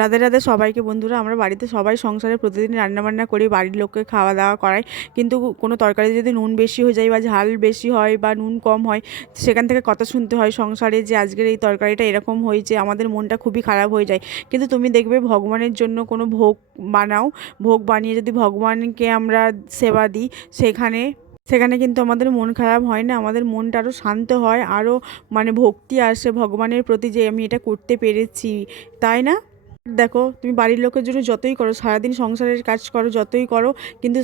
রাধে রাধে সবাইকে বন্ধুরা। আমরা বাড়িতে সবাই সংসারে প্রতিদিন রান্নাবান্না করি, বাড়ির লোককে খাওয়া দাওয়া করাই। কিন্তু কোনো তরকারি যদি নুন বেশি হয়ে যায় বা ঝাল বেশি হয় বা নুন কম হয়, সেখান থেকে কথা শুনতে হয় সংসারে যে আজকের এই তরকারিটা এরকম হয়েছে, আমাদের মনটা খুবই খারাপ হয়ে যায়। কিন্তু তুমি দেখবে ভগবানের জন্য কোনো ভোগ বানাও, ভোগ বানিয়ে যদি ভগবানকে আমরা সেবা দিই, সেখানে সেখানে কিন্তু আমাদের মন খারাপ হয় না, আমাদের মনটা আরও শান্ত হয়, আরও ভক্তি আসে ভগবানের প্রতি যে আমি এটা করতে পেরেছি, তাই না? দেখো, তুমি বাড়ির লোকের জন্য যতই করো, সারাদিন সংসারের কাজ করো, যতই করো, কিন্তু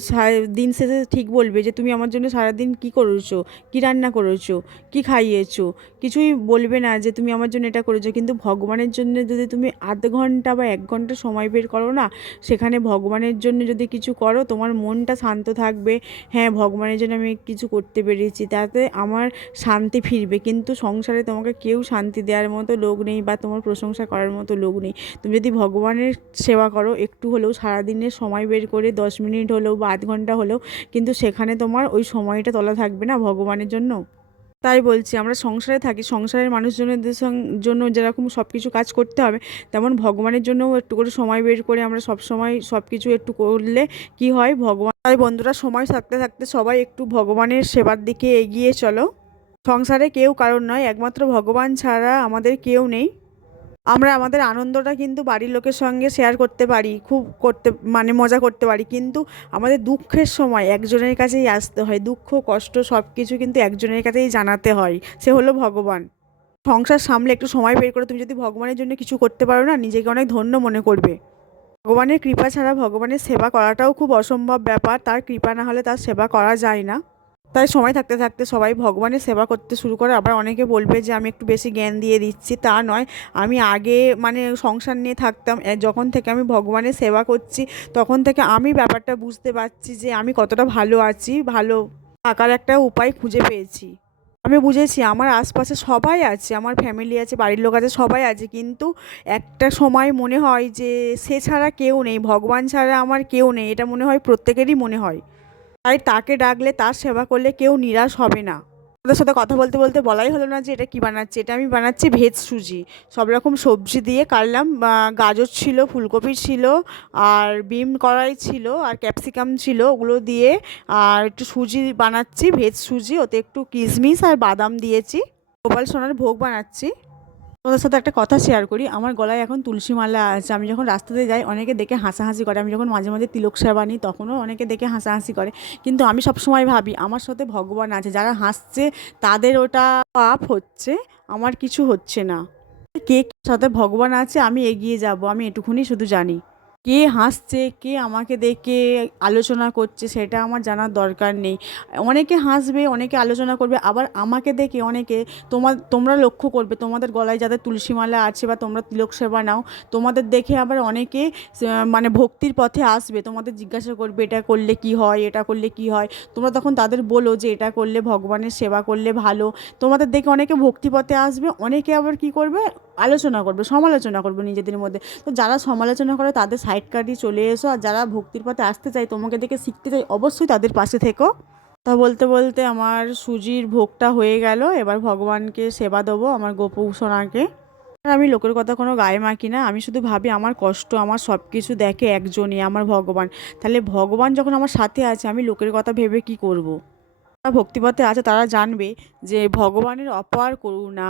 দিন শেষে ঠিক বলবে যে তুমি আমার জন্য সারাদিন কি করেছো, কি রান্না করেছো, কি খাইয়েছো। কিছুই বলবে না যে তুমি আমার জন্য এটা করেছো। কিন্তু ভগবানের জন্য যদি তুমি আধ ঘন্টা বা 1 ঘন্টা সময় বের করো না, সেখানে ভগবানের জন্য যদি কিছু করো, তোমার মনটা শান্ত থাকবে। হ্যাঁ, ভগবানের জন্য আমি কিছু করতে পেরেছি, তাতে আমার শান্তি ফিরবে। কিন্তু সংসারে তোমাকে কেউ শান্তি দেওয়ার মতো লোক নেই বা তোমার প্রশংসা করার মতো লোক নেই। তুমি যদি ভগবানের সেবা করো একটু হলেও, সারাদিনের সময় বের করে 10 মিনিট হলেও বা আধ ঘন্টা হলেও, কিন্তু সেখানে তোমার ওই সময়টা তোলা থাকবে না ভগবানের জন্য। তাই বলছি, আমরা সংসারে থাকি, সংসারের মানুষজনদের জন্য যেরকম সব কিছু কাজ করতে হবে, তেমন ভগবানের জন্যও একটু করে সময় বের করে আমরা সব সময় সব কিছু একটু করলে কি হয়, ভগবান। তাই বন্ধুরা, সময় থাকতে থাকতে সবাই একটু ভগবানের সেবার দিকে এগিয়ে চলো। সংসারে কেউ কারণ নয়, একমাত্র ভগবান ছাড়া আমাদের কেউ নেই। আমরা আমাদের আনন্দটা কিন্তু বাড়ির লোকের সঙ্গে শেয়ার করতে পারি, খুব করতে মজা করতে পারি, কিন্তু আমাদের দুঃখের সময় একজনের কাছেই আসতে হয়। দুঃখ কষ্ট সব কিছু কিন্তু একজনের কাছেই জানাতে হয়, সে হলো ভগবান। সংসার সামলে একটু সময় বের করে তুমি যদি ভগবানের জন্য কিছু করতে পারো না, নিজেকে অনেক ধন্য মনে করবে। ভগবানের কৃপা ছাড়া ভগবানের সেবা করাটাও খুব অসম্ভব ব্যাপার, তার কৃপা না হলে তার সেবা করা যায় না। তাই সময় থাকতে থাকতে সবাই ভগবানের সেবা করতে শুরু করে। আবার অনেকে বলবে যে আমি একটু বেশি জ্ঞান দিয়ে দিচ্ছি, তা নয়। আমি আগে সংসার নিয়ে থাকতাম, যখন থেকে আমি ভগবানের সেবা করছি, তখন থেকে আমি ব্যাপারটা বুঝতে পারছি যে আমি কতটা ভালো আছি, ভালো থাকার একটা উপায় খুঁজে পেয়েছি। আমি বুঝেছি আমার আশপাশে সবাই আছে, আমার ফ্যামিলি আছে, বাড়ির লোক আছে, সবাই আছে, কিন্তু একটা সময় মনে হয় যে সে ছাড়া কেউ নেই, ভগবান ছাড়া আমার কেউ নেই, এটা মনে হয়, প্রত্যেকেরই মনে হয়। তাই তাকে ডাকলে, তার সেবা করলে কেউ নিরাশ হবে না। তাদের সাথে কথা বলতে বলতে বলাই হলো না যে এটা কি বানাচ্ছি। এটা আমি বানাচ্ছি ভেজ সুজি। সব রকম সবজি দিয়ে কাটলাম, গাজর ছিল, ফুলকপি ছিল, আর বিম কড়াই ছিল, আর ক্যাপসিকাম ছিল, ওগুলো দিয়ে আর একটু সুজি বানাচ্ছি, ভেজ সুজি, ওতে একটু কিশমিশ আর বাদাম দিয়েছি। গোপাল সোনার ভোগ বানাচ্ছি। ওদের সাথে একটা কথা শেয়ার করি, আমার গলায় এখন তুলসী মালা আছে। আমি যখন রাস্তাতে যাই, অনেকে দেখে হাসাহাসি করে। আমি যখন মাঝে মাঝে তিলক সেবা নিই, তখনও অনেকে দেখে হাসাহাসি করে। কিন্তু আমি সবসময় ভাবি আমার সাথে ভগবান আছে, যারা হাসছে তাদের ওটা পাপ হচ্ছে, আমার কিছু হচ্ছে না। কে সাথে ভগবান আছে, আমি এগিয়ে যাব, আমি এটুকুনি শুধু জানি। কে হাসছে, কে আমাকে দেখে আলোচনা করছে, সেটা আমার জানার দরকার নেই। অনেকে হাসবে, অনেকে আলোচনা করবে, আবার আমাকে দেখে অনেকে, তোমরা লক্ষ্য করবে তোমাদের গলায় যাদের তুলসী মালা আছে বা তোমরা তিলক সেবা নাও, তোমাদের দেখে আবার অনেকে ভক্তির পথে আসবে, তোমাদের জিজ্ঞাসা করবে এটা করলে কি হয়, এটা করলে কি হয়। তোমরা তখন তাদের বলো যে এটা করলে, ভগবানের সেবা করলে ভালো। তোমাদের দেখে অনেকে ভক্তি পথে আসবে, অনেকে আবার কি করবে, আলোচনা করবে, সমালোচনা করবে নিজেদের মধ্যে। তো যারা সমালোচনা করে তাদের সাইড কাটিয়ে চলে এসো, আর যারা ভক্তির পথে আসতে চায়, তোমাকে দেখে শিখতে চাই, অবশ্যই তাদের পাশে থেকো। তা বলতে বলতে আমার সুজির ভোগটা হয়ে গেল। এবার ভগবানকে সেবা দেবো, আমার গোপু সোনাকে। আর আমি লোকের কথা কোনো গায়ে মাখি না, আমি শুধু ভাবি আমার কষ্ট, আমার সব কিছু দেখে একজনই, আমার ভগবান। তাহলে ভগবান যখন আমার সাথে আছে, আমি লোকের কথা ভেবে কি করব। যারা ভক্তিপথে আছে তারা জানবে যে ভগবানের অপার করুণা,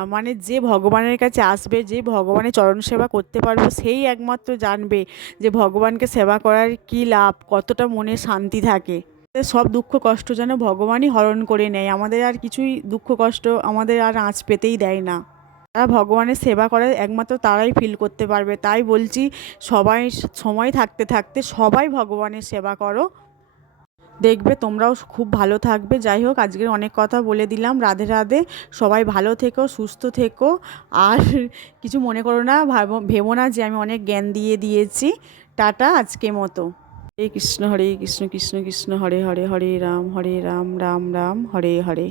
যে ভগবানের কাছে আসবে, যে ভগবানের চরণ সেবা করতে পারবে, সেই একমাত্র জানবে যে ভগবানকে সেবা করার কী লাভ, কতটা মনে শান্তি থাকে। সব দুঃখ কষ্ট যেন ভগবানই হরণ করে নেয়, আমাদের আর কিছুই দুঃখ কষ্ট আমাদের আর আঁচ পেতেই দেয় না। যারা ভগবানের সেবা করে একমাত্র তারাই ফিল করতে পারবে। তাই বলছি, সবাই সময় থাকতে থাকতে সবাই ভগবানের সেবা করো, দেখবে তোমরাও খুব ভালো থাকবে। যাই হোক, আজকের অনেক কথা বলে দিলাম। রাধে রাধে, সবাই ভালো থেকো, সুস্থ থেকো। আর কিছু মনে করো না, ভেবো না যে আমি অনেক জ্ঞান দিয়ে দিয়েছি। টাটা, আজকে মতো। হরে কৃষ্ণ কৃষ্ণ কৃষ্ণ কৃষ্ণ হরে হরে, হরে রাম রাম রাম হরে হরে।